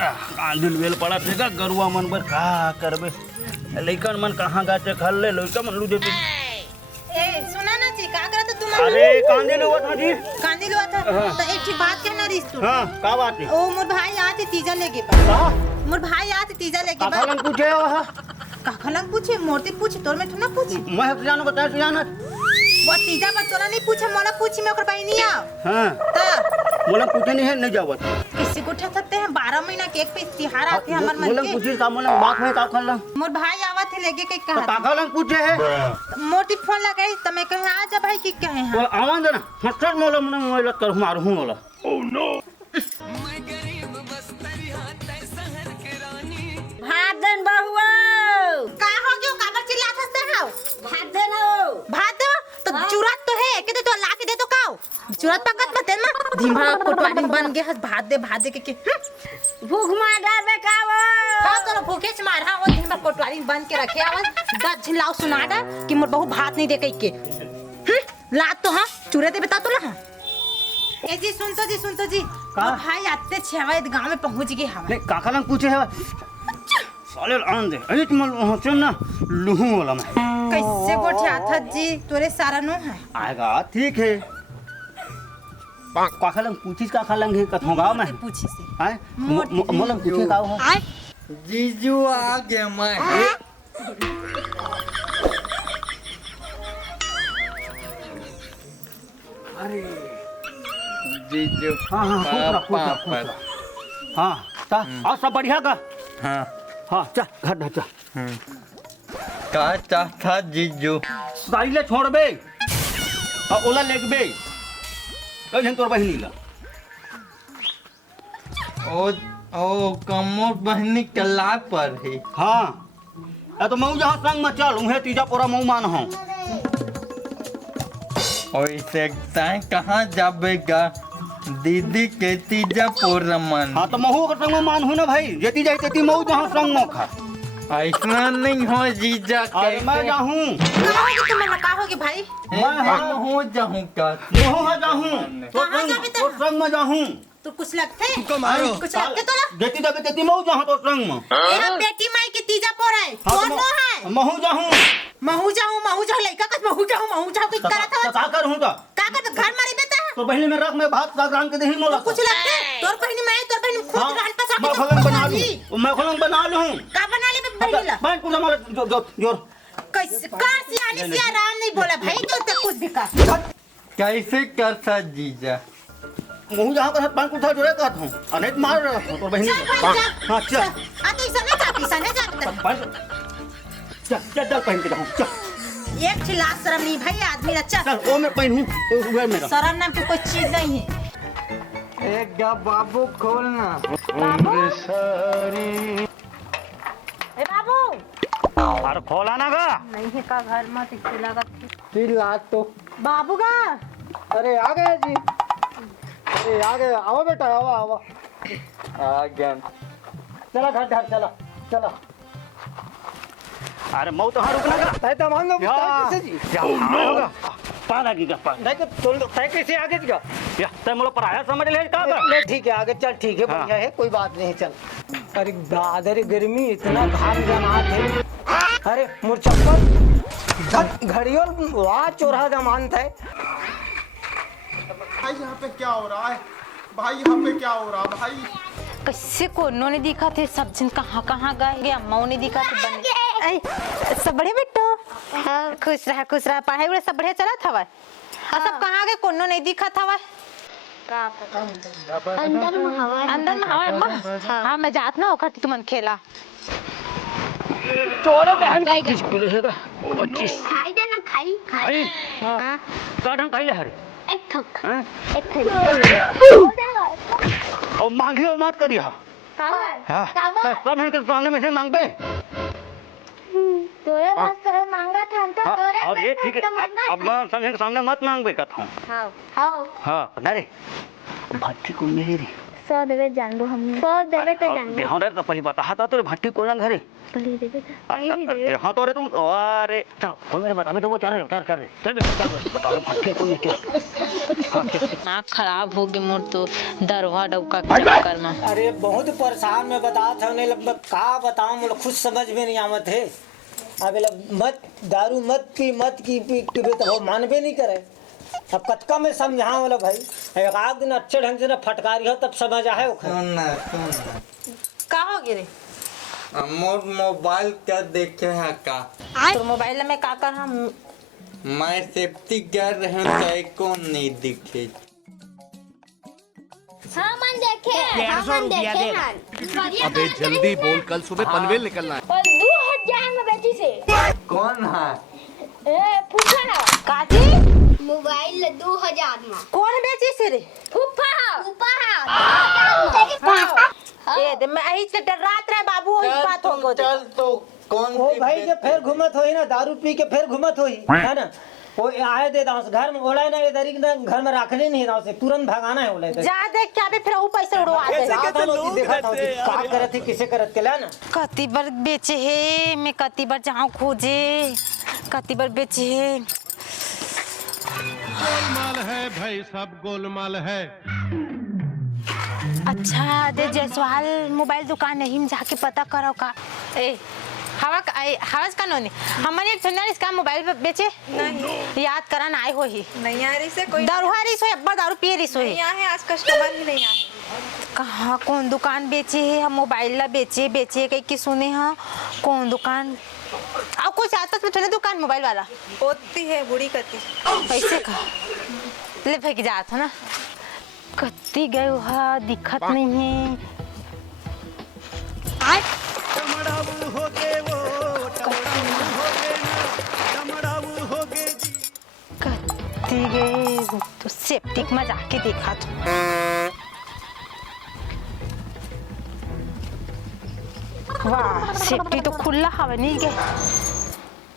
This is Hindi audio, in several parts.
कांदिल वेल पड़ा थे का गरुआ मन पर का करबे लइकन मन कहां गाते खल ले लइका मन लू देती ए सुना ना जी का करत तुम? अरे कांदिल हुआ था जी कांदिल हुआ था तो एक ठीक बात कहना रिश्तू। हां का बात है? ओ मोर भाई आते तीजा लेके बा। का मोर भाई आते तीजा लेके बा। काखलन पूछे वह काखलन पूछे मोरते पूछे तोर में थोड़ा पूछे। मैं जानो बता तू जाना वो तीजा पर तोरा नहीं पूछे मोला पूछी मैं ओकर बहनिया। हां ता मोला पूछे नहीं है नहीं जावत किसी को उठा सकते हैं 12 महीना के एक पे तिहार आते हैं हमर मन मोला के। पूछी का मोला बात है काखलन मोर भाई आवत है लेके के तो कहा काखलन पूछे है मोटी फोन लगाई त मैं कहे आ जा भाई की कहे तो हां आवाज देना हटकर मोला मन मोबाइल कर मारू हूं मोला ओह नो भात देन बहुआ का हो गयो काबर चिल्लात हसते हो? भात देन हो भात दे तो चूरत तो है के तो ला के दे तो काओ चूरत पकत मत देन मा धीमा कोटवानी बन गए हस भात दे के भूख मार दे काओ हां तो भूखे से मार हां वो धीमा कोटवानी बन के रखे आवन दस झिलाओ सुना दे कि मोर बहु भात नहीं दे कई के ला तो हां चूरे दे बता तो ला ए जी सुन तो जी का? भाई आते छेवा गांव में पहुंच गए हम नहीं काखलन पूछे है साले आन दे अरे तुम चल ना लूहू वाला मैं कैसे गोठिया था जी तोरे सारा नो है आएगा ठीक है काखलन पूछिस काखलन है कथोगा मैं पूछी से आए मोलन पूछे का हो जीजू आ गया मैं अरे जीजू हाँ हाँ पापा हाँ ता और सब बढ़िया का हाँ हाँ चल घर चल का चाहता जीजू गाड़ी ले छोड़ बे और ओला लेक बे कहीं तोर बहिनी ला ओ कमोर बहनी कला पर है हाँ तो मैं जहाँ संग में चल उन्हें तीजा पूरा मुँह मान हूँ ओइसे ताई कहाँ जाबेगा दीदी के तीजा पोरमन हाँ तो महू संग में मान हूँ ना भाई जेती जाए तेती मऊ जहाँ संग में खा ऐसा नहीं हो जीजा अरे मैं जाहूँ कहोगे तुम का होगे भाई मैं हो जाऊँ का महू है जाहूँ कहाँ जाबे तो संग में जाहूँ तो कुछ लगते मारो कुछ लगते तो ना जेती जाबे तेती मऊ जहाँ तो संग में मेरा बेटी माई के तीजा पोर है कौन नो है महू जाहूँ महू जाऊं लइका कस महू जाऊं कुछ करा था तो का कर हूँ तो का कर घर मारी बेटा तो बहनी में रख मैं भात का रान के दही मोला कुछ लगते तोर बहनी माई तोर बहनी खुद रहन पसा मैं खोलन बना लूँ मैं खोलन बना लूँ का बना ले बहनी ला मैं कुछ हमारे जोर कैसे का सियानी से आराम नहीं बोला भाई तो ते कुछ भी कर कैसे करता जीजा मुँह जहाँ का पान कुछ जोड़े कहता हूँ अनेक मार रहा हूँ तो बहनी हाँ चल आ तो ऐसा नहीं जाता चल पहन के जाऊँ चल एक छिला शर्म नहीं भाई आदमी अच्छा चल वो मैं पहनूँ वो मेरा शर्म नाम की कोई चीज नहीं है एक गा बाबू खोलना ए बाबू अरे खोला ना का नहीं है का घर में तिखला का चिल्ला तो बाबू का अरे आ गए जी अरे आ गए आओ बेटा आओ आ गया चला घर चला चला अरे मऊ तो हाँ रुकना का तय तो मान लो कैसे जी होगा पा लगेगा पा तय को तोड़ तय कैसे आगे जी या तय मोला पराया समझ ले का ले ठीक है आगे चल ठीक है हाँ। बढ़िया है कोई बात नहीं चल अरे दादर गर्मी इतना घाम जमा थे अरे मोर चप्पल घड़ियों वाह चोरा जमान थे भाई यहाँ पे क्या हो रहा है भाई यहाँ पे क्या हो रहा है भाई कैसे को नहीं दिखा थे सब जन कहाँ गए गया मऊ नहीं दिखा थे बन सब बढ़िया बेटो हाँ खुश रहा पढ़ाई वढ़ाई सब बढ़िया चला था हाँ सब कहाँ गए कोनो नहीं दिखा था अंदर में हवा हाँ मैं जात ना होकर तुमन खेला चोरा बहन का किसको रहेगा 25 खाई दे ना खाई खाई हां का ढंग खाई ले हरे एक थक हां एक थक और मांगियो मत करिया हां सब है के सामने में से मांग पे तोरे पास तो मांगा था तो तोरे और ये ठीक है अब मैं सब के सामने मत मांग बे कहता हूं हां हां हां ना रे भट्टी को मेरी 100 देवे जान लो हम 100 देवे तो जान लो बिहार रे तो पहले बता था तो भट्टी कोना घरे पहले देवे तो यही देवे हाँ तो अरे तुम अरे चल कोई मेरे बता तो वो चल बता भट्टी को लेके ना खराब हो गई मोर तो दरवा डौका के चक्कर में। अरे बहुत परेशान मैं बता था उन्हें लगभग का बताऊं मुझे खुद समझ में नहीं आवत है। अब मत दारू मत की पी तो मानबे नहीं करे। अब कतका में समझाऊं वाला भाई एक आध दिन अच्छे ढंग से ना फटकारी हो तब समझ आए। सुन का हो गिरे मोर मोबाइल क्या देखे है का तो मोबाइल में का कर हम मैं सेफ्टी कर रहे हूँ चाहे कौन नहीं दिखे। हम देखे अबे जल्दी बोल, कल सुबह पनवेल निकलना है। और 2000 में बेची से कौन है ए फूफा काजी मोबाइल 2000 में कौन बेची से रे फूफा ए दे मैं यही से डर रात रहे बाबू वही बात हो गई। चल तो कौन ओ सी भाई जब फिर घुमत होई ना दारू पी के फिर घुमत होई है ना वो आए दे दांस घर में बोला ना इधर ही घर में रखने नहीं दांस से तुरंत भगाना है बोले जा देख क्या भी फिर वो पैसे उड़वा दे देखा था का करत थी किसे करत के ला ना कति बार बेचे है मैं कति बार जाऊं खोजे कति बार बेचे है। गोलमाल है भाई, सब गोलमाल है। अच्छा दे जयसवाल मोबाइल दुकान नहीं जाके पता करो का ए हवा का नोनी हमारे एक ठंडा इसका मोबाइल बेचे नहीं याद करा ना आए हो ही नहीं आ रही से कोई दारूहा रही सो अब्बा दारू पिए रही सो नहीं आए आज कस्टमर ही नहीं आए। कहाँ कौन दुकान बेचे है हम मोबाइल ला बेचे कहीं की सुने हाँ कौन दुकान आप कुछ आसपास में थोड़ी दुकान मोबाइल वाला होती है बुढ़ी कती पैसे का ले फेंक जात है ना कत्ती गए वहाँ दिखत नहीं है कत्ती गए तो सेप्टिक में जाके देखा तो वाह सेफ्टी तो खुला हवा नहीं गए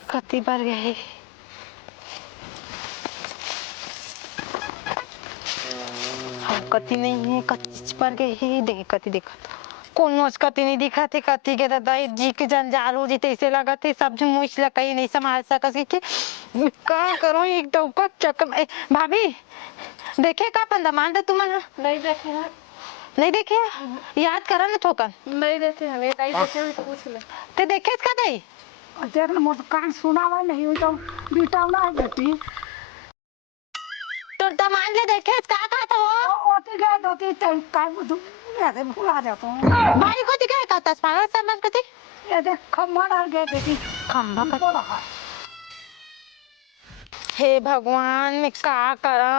कत्ती बार गए कति नहीं है कति पर के ही देखे कति देखा कौन नोच कति नहीं दिखा थे कति के दादा जी के जंजाल हो जीते ऐसे लगा थे सब जो मुझ लगा कहीं नहीं संभाल सका कि क्या करो एक डौका चक्कर भाभी देखे का पंदमान था तुम्हारा नहीं देखे ना नहीं देखे याद करा ना ठोकन नहीं देखे हमें नहीं देखे तो पूछ ले ते देखे इसका दई देख ना मोर कान सुना हुआ नहीं हुई तो बेटा ना बेटी तो तमान ले देखे इसका का था वो ओती गए दोती तो काय बुदू ऐसे भुला जाता हूं भाई को दिखा का तस्वीर समझ कति ये देख खम्मा डाल गए बेटी खंभा का हे भगवान मैं क्या करा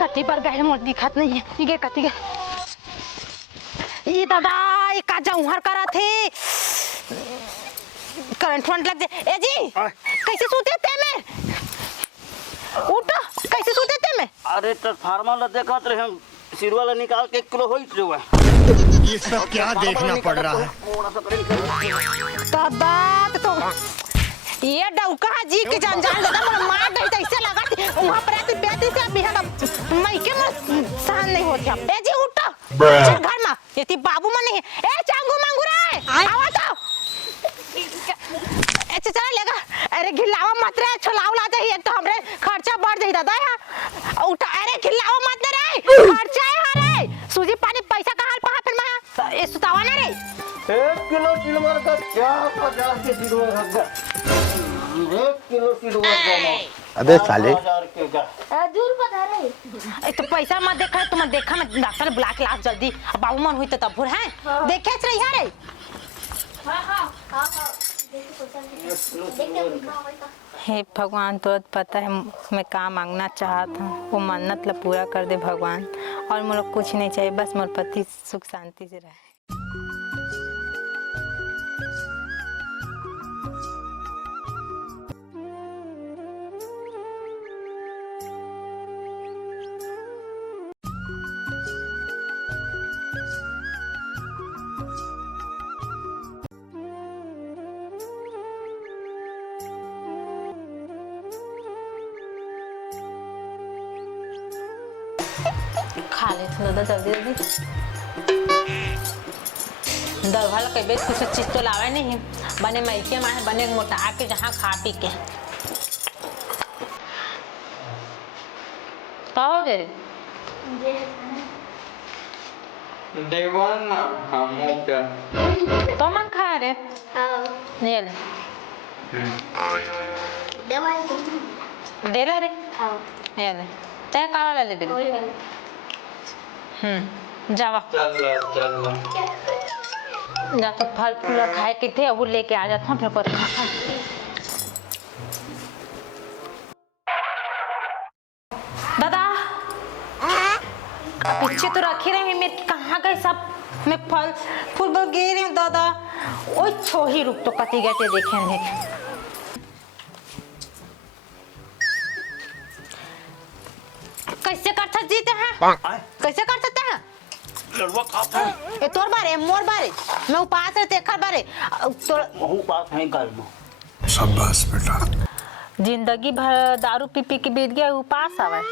कति पर गए मोर दिखत नहीं है ये कति गए ये दादा ये का जौहर करा थे करंट लग जाए ए जी कैसे सूते थे मैं उठ कैसे सूते थे मैं अरे ट्रांसफार्मर ला देखत रहे हम सिरवा ला निकाल के 1 किलो होइत रहे ये सब क्या देखना पड़ रहा है। दादा तो ये डौका जी के जान दादा मोर मार दे ऐसे लगा वहां पर आते बैठे से अभी हम मैं के सहन नहीं होती अब ए जी उठ चल घर में ये ती बाबू मन नहीं है ए चांगू मांगू रे आवा तो ऐसे चला लेगा अरे घिलावा मत रे छोलाव ला दे तो हमरे खर्चा बढ़ जाई दादा यहां उठ अरे घिलावा मत रे खर्चा है रे सूजी पानी पैसा कहां पहा फिर मैं ये सुतावा ना रे 1 किलो सिल्वर का क्या 50 के सिल्वर का 1 किलो सिल्वर का अबे साले दूर पता रे ए तो पैसा मत देखा तुम देखा मैं डॉक्टर बुला के लाओ जल्दी बाबू मन हुई तो तब है देखे रही रे हां हे भगवान तुरंत पता है मैं क्या मांगना चाहता हूँ वो मन्नत ला पूरा कर दे भगवान और मुझे कुछ नहीं चाहिए बस मोर पति सुख शांति से रहे। खा ले थोड़ा जल्दी जल्दी दरभल के बेच कुछ चीज तो लावे नहीं बने मैके माहे बने मोटा आके जहाँ खा पी के कहोगे देवन हम क्या तो मन खा रे ये ले दे रे ये ले ते का ले दे जावा चल जा तो फल फूल खाए के थे वो लेके आ जाता हूँ फिर कर दादा पीछे तो रखे रहे मैं कहाँ गए सब मैं फल फूल पर गिर रही हूँ दादा ओ छोही रुक तो कती गए थे देखेंगे कैसे कर जीते हैं कैसे कर सकते हैं लड़वा का ए तोर बारे मोर बारे मैं उपास रहते एकर बारे तोर बहु बात है गल में शाबाश बेटा जिंदगी भर दारू पी पी के बीत गया उपास आवे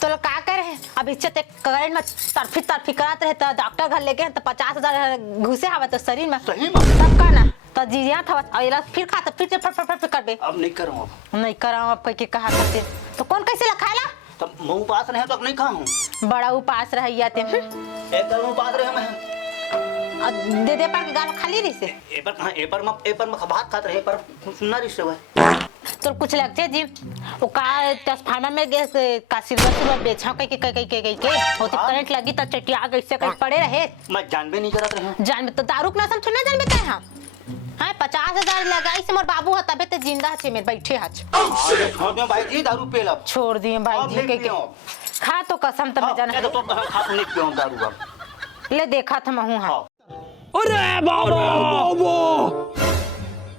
तो लोग का करे अब इच्छा ते करंट में तरफी करात रहे तो डॉक्टर घर लेके तो 50,000 घुसे आवे तो शरीर में सही में तब करना तो जीजा था अइला फिर खा तो फिर फट करबे अब नहीं करूँ अब नहीं कराऊं अब के कहा करते तो कौन कैसे लखाला तब मुँह पास रहे तो नहीं खाऊँ बड़ा उपास रहिया ते एक मुँह पास रहे मैं दे पर गाल खाली रही से एपर में भात खाते रहे पर सुनना रिश्ते हुआ तो कुछ लगते जी वो का ट्रांसफार्मर में गैस का सिल्वर बेचा के होती करंट लगी तो चटिया गई से कहीं पड़े रहे मैं जानबे नहीं करत रहे जान में तो दारू के नशा थोड़ी ना जान में हम हां 50,000 लगाई से मोर बाबू ह तबे ते जिंदा छे मेरे बैठे हच छोड़ दे भाई जी दारू पी लब छोड़ दिए भाई जी के खा तो कसम तो मैं जाना तो खा नहीं पियो दारू अब ले देखा था मैं हूं हां अरे बाबा